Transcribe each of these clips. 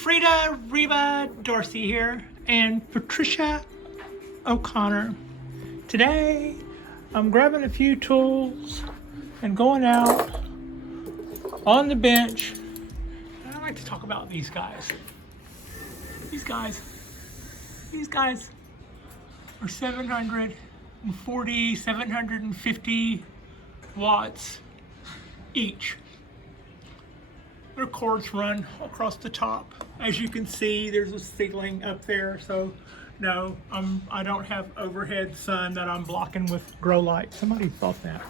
Frida Reba Dorsey here and Patricia O'Connor. Today I'm grabbing a few tools and going out on the bench. And I like to talk about these guys. These guys are 740, 750 watts each. Their cords run across the top. As you can see, there's a ceiling up there, so no, I don't have overhead sun that I'm blocking with grow light. Somebody thought that.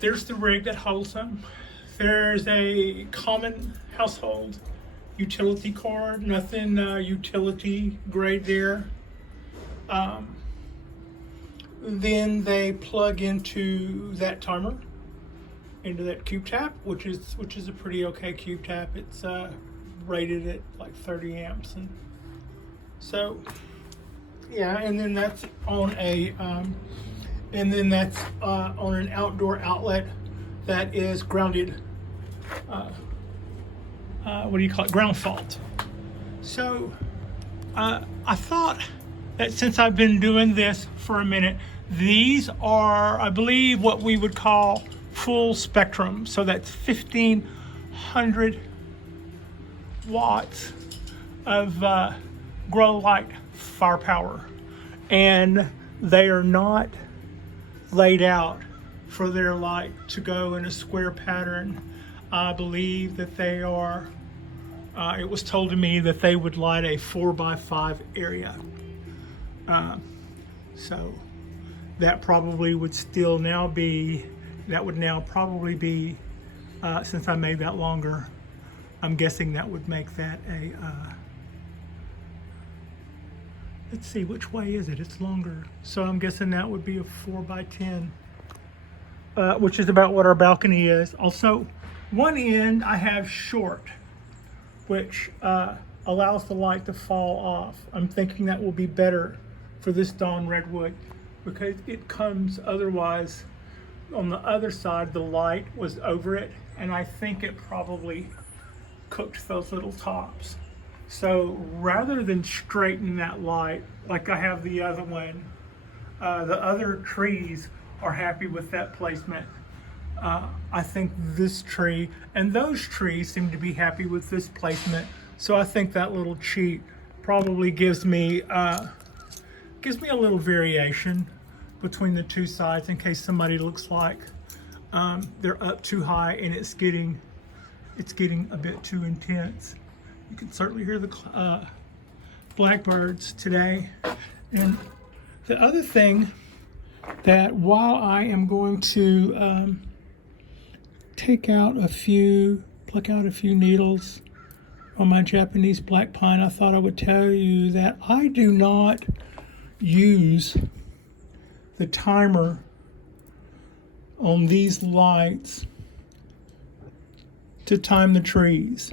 There's the rig that holds them. There's a common household utility cord, nothing utility grade there. Then they plug into that timer, into that cube tap, which is a pretty okay cube tap. It's rated at like 30 amps, and so yeah. And then that's on a on an outdoor outlet that is grounded. What do you call it? Ground fault. So I thought that since I've been doing this for a minute, these are, I believe, what we would call full spectrum. So that's 1,500 watts of grow light firepower. And they are not laid out for their light to go in a square pattern. I believe that they are, it was told to me that they would light a 4x5 area. So that probably would still now be, that would now probably be, since I made that longer, I'm guessing that would make that a, let's see, which way is it? It's longer. So I'm guessing that would be a 4x10, which is about what our balcony is. Also, one end I have short, which allows the light to fall off. I'm thinking that will be better for this dawn redwood because it comes otherwise on the other side. The light was over it, and I think it probably cooked those little tops. So rather than straighten that light like I have the other one, the other trees are happy with that placement. I think this tree and those trees seem to be happy with this placement. So I think that little cheat probably gives me a little variation between the two sides in case somebody looks like they're up too high and it's getting a bit too intense. You can certainly hear the blackbirds today. And the other thing that while I am going to pluck out a few needles on my Japanese black pine, I thought I would tell you that I do not use the timer on these lights to time the trees.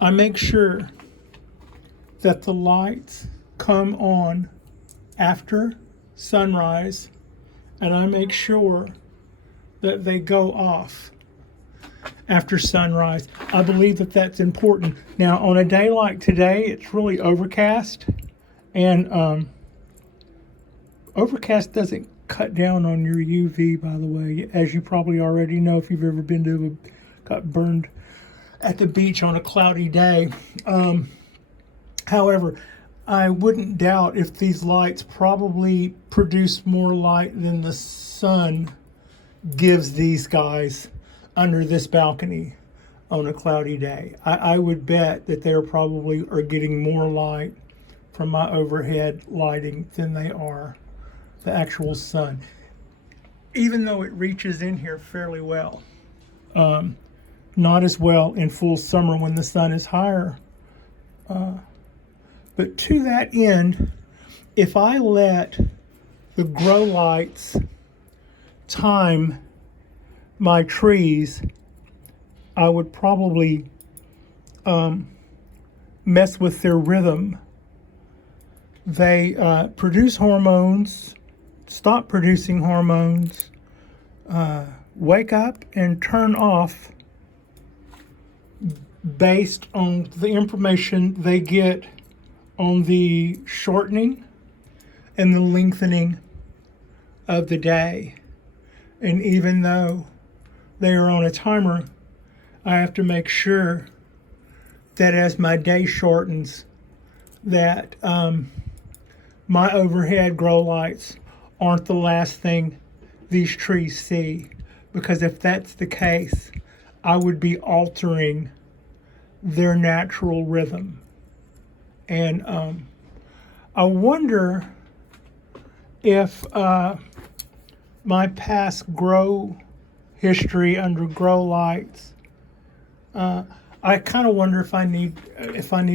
I make sure that the lights come on after sunrise, and I make sure that they go off after sunrise. I believe that that's important. Now, on a day like today, it's really overcast, and overcast doesn't cut down on your UV, by the way, as you probably already know if you've ever got burned at the beach on a cloudy day. However, I wouldn't doubt if these lights probably produce more light than the sun gives these guys under this balcony on a cloudy day. I would bet that they're probably are getting more light from my overhead lighting than they are the actual sun, even though it reaches in here fairly well. Not as well in full summer when the sun is higher. But to that end, if I let the grow lights time my trees, I would probably mess with their rhythm. They produce hormones, stop producing hormones, wake up and turn off based on the information they get on the shortening and the lengthening of the day. And even though they are on a timer, I have to make sure that as my day shortens, that my overhead grow lights aren't the last thing these trees see. Because if that's the case, I would be altering their natural rhythm. And I wonder if my past grow history under grow lights, I kind of wonder if I need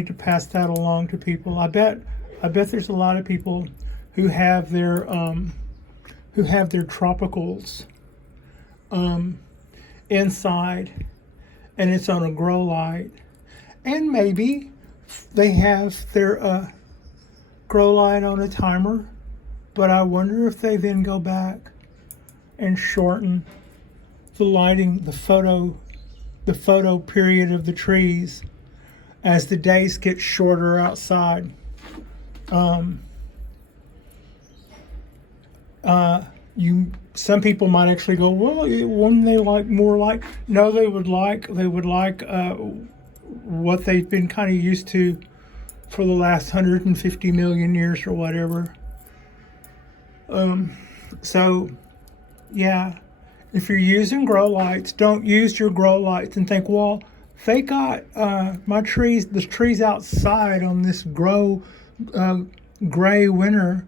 to pass that along to people. I bet there's a lot of people who have their tropicals inside, and it's on a grow light, and maybe they have their grow light on a timer, but I wonder if they then go back and shorten the lighting, the photo period of the trees as the days get shorter outside. Some people might actually go, well, wouldn't they like more light? No, they would like what they've been kind of used to for the last 150 million years or whatever. So yeah, if you're using grow lights, don't use your grow lights and think, well, they got the trees outside on this gray winter,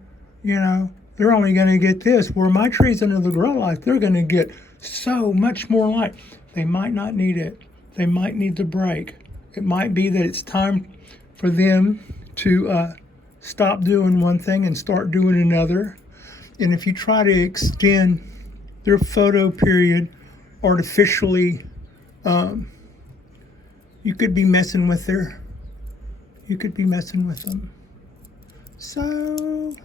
they're only going to get this. Where my trees under the grow light, they're going to get so much more light. They might not need it. They might need the break. It might be that it's time for them to stop doing one thing and start doing another. And if you try to extend their photo period artificially, you could be messing with them. So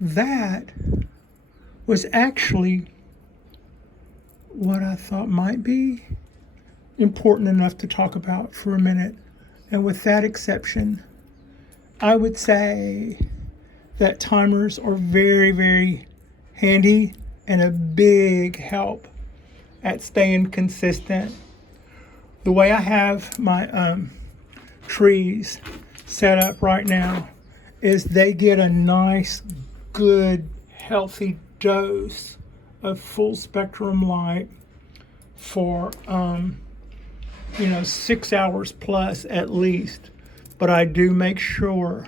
that was actually what I thought might be important enough to talk about for a minute. And with that exception, I would say that timers are very, very handy and a big help at staying consistent. The way I have my trees set up right now is they get a nice, good, healthy dose of full spectrum light for 6 hours plus at least. But I do make sure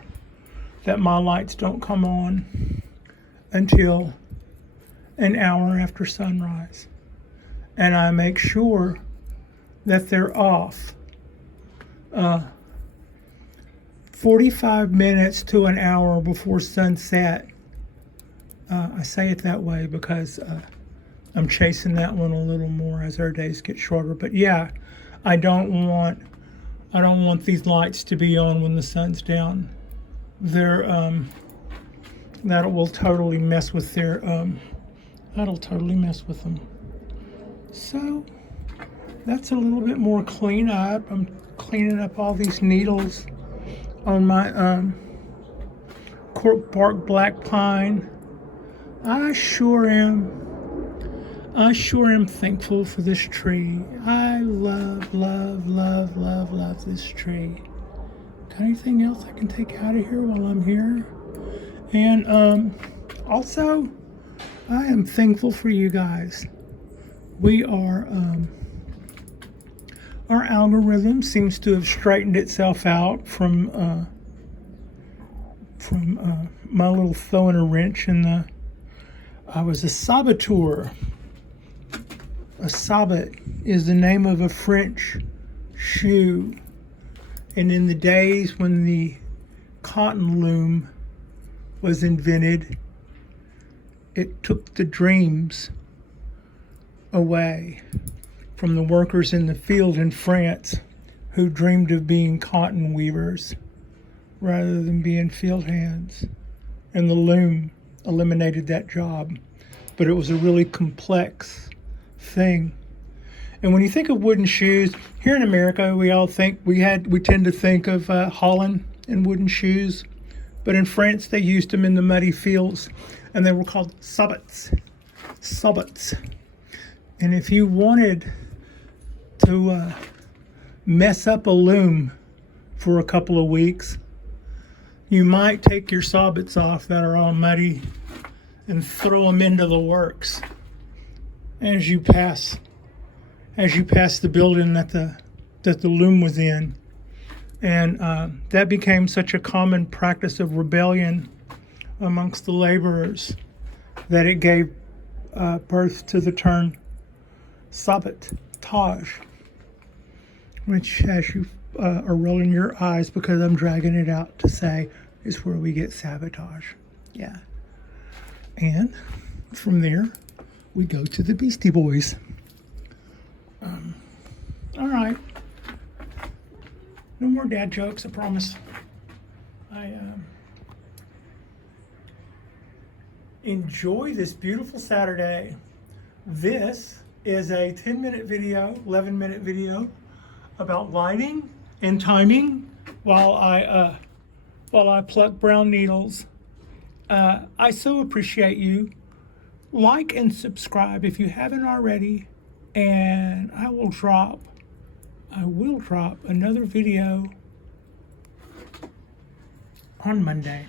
that my lights don't come on until an hour after sunrise, and I make sure that they're off 45 minutes to an hour before sunset. I say it that way because I'm chasing that one a little more as our days get shorter. But yeah, I don't want these lights to be on when the sun's down. That will totally mess with their that'll totally mess with them. So that's a little bit more cleanup. I'm cleaning up all these needles on my cork bark black pine. I sure am thankful for this tree. I love this tree. Got anything else I can take out of here while I'm here? And also, I am thankful for you guys. We are, our algorithm seems to have straightened itself out from my little throwing a wrench in the. I was a saboteur. A sabot is the name of a French shoe. And in the days when the cotton loom was invented, it took the dreams away from the workers in the field in France who dreamed of being cotton weavers rather than being field hands. And the loom eliminated that job. But it was a really complex thing. And when you think of wooden shoes, here in America, we tend to think of Holland and wooden shoes. But in France, they used them in the muddy fields, and they were called sabots. Sabots. And if you wanted to mess up a loom for a couple of weeks, you might take your sabots off that are all muddy and throw them into the works as you pass the building that the loom was in. And that became such a common practice of rebellion amongst the laborers that it gave birth to the term sabotage, which, as you are rolling your eyes because I'm dragging it out to say, is where we get sabotage. Yeah. And from there, we go to the Beastie Boys. All right. No more dad jokes, I promise. I enjoy this beautiful Saturday. This is a 10-minute video, 11-minute video about lighting and timing while I pluck brown needles. I so appreciate you. Like and subscribe if you haven't already, and I will drop another video on Monday.